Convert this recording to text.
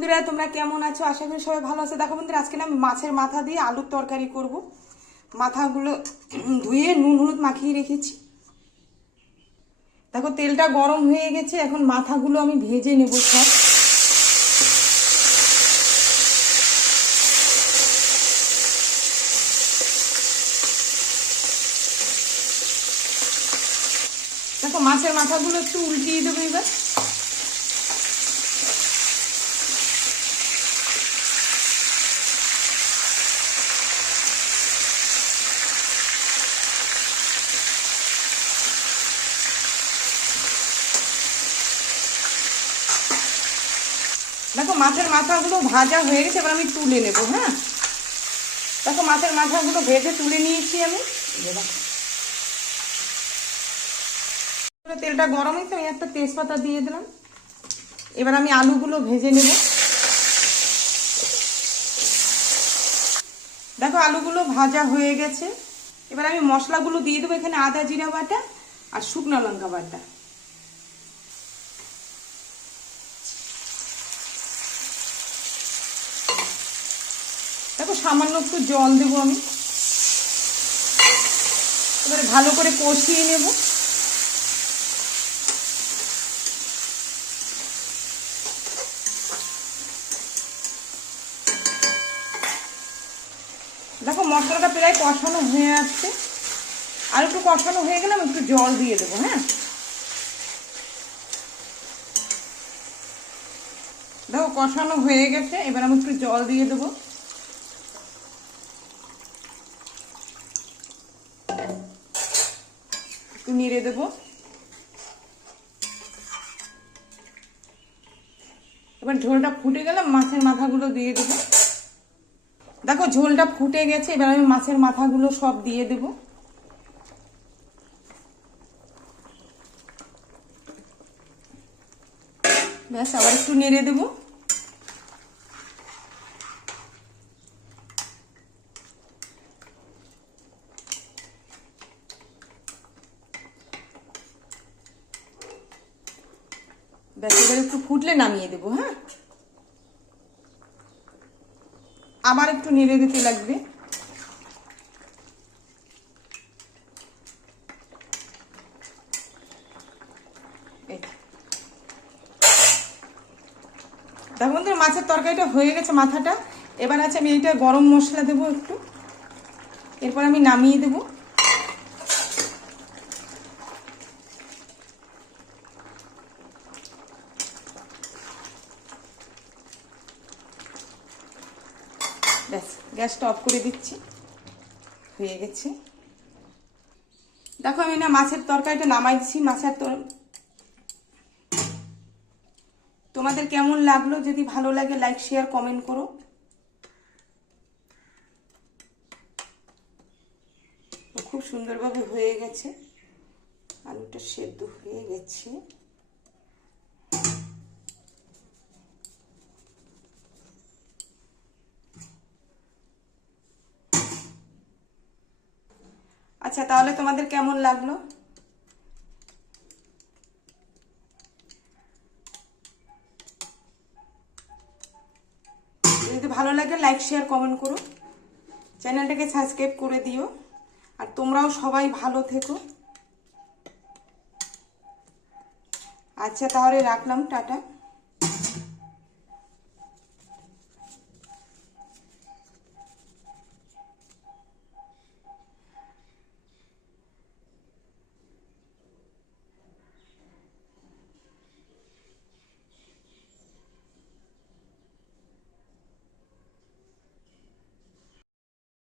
বন্ধুরা তোমরা কেমন আছো? আশা করি সবাই ভালো আছো। দেখো বন্ধুরা, আজকে আমি মাছের মাথা দিয়ে আলুর তরকারি করব। মাথাগুলো ধুয়ে নুন হলুদ মাখিয়ে রেখেছি। দেখো তেলটা গরম হয়ে গেছে, এখন মাথাগুলো আমি ভেজে নেব সব। দেখো মাছের মাথাগুলো একটু উল্টিয়ে দেবো এবার। দেখো মাছের মাথাগুলো ভাজা হয়ে গেছে, এবার আমি তুলে নেব। হ্যাঁ, দেখো মাছের মাথাগুলো ভেজে তুলে নিয়েছি আমি। তেলটা গরম হয়েছে, আমি একটা তেজপাতা দিয়ে দিলাম। এবার আমি আলুগুলো ভেজে নেব। দেখো আলুগুলো ভাজা হয়ে গেছে, এবার আমি মশলাগুলো দিয়ে দেবো। এখানে আদা জিরা বাটা আর শুকনো লঙ্কা বাটা। দেখো সামান্য একটু জল দেবো আমি, এবারে ভালো করে কষিয়ে নেব। দেখো মশলাটা প্রায় কষানো হয়ে আসছে, আর একটু কষানো হয়ে গেলে আমি একটু জল দিয়ে দেবো। হ্যাঁ, দেখো কষানো হয়ে গেছে, এবার আমি একটু জল দিয়ে দেবো। একটু নেড়ে দেবো। এবার ঝোলটা ফুটে গেলে মাছের মাথাগুলো দিয়ে দেবো। দেখো ঝোলটা ফুটে গেছে, এবার আমি মাছের মাথাগুলো সব দিয়ে দেবো। ব্যাস, আবার একটু নেড়ে দেবো। ব্যাস, এবার একটু ফুটলে নামিয়ে দেবো। হ্যাঁ, আবার একটু নেড়ে দিতে লাগবে। দেখো বন্ধুরা, মাছের তরকারিটা হয়ে গেছে মাথাটা। এবার আছে আমি এইটা গরম মশলা দেবো একটু, এরপর আমি নামিয়ে দেবো। ব্যাস, গ্যাসটা অফ করে দিচ্ছি। হয়ে গেছে। দেখো আমি না মাছের তরকারিটা নামাই দিচ্ছি। তোমাদের কেমন লাগলো? যদি ভালো লাগে লাইক শেয়ার কমেন্ট করো। খুব সুন্দরভাবে হয়ে গেছে, আলুটা সেদ্ধ হয়ে গেছে। আচ্ছা, তাহলে তোমাদের কেমন লাগলো? যদি ভালো লাগে লাইক শেয়ার কমেন্ট করো, চ্যানেলটাকে সাবস্ক্রাইব করে দিও। আর তোমরাও সবাই ভালো থেকো। আচ্ছা তাহলে রাখলাম, টাটা।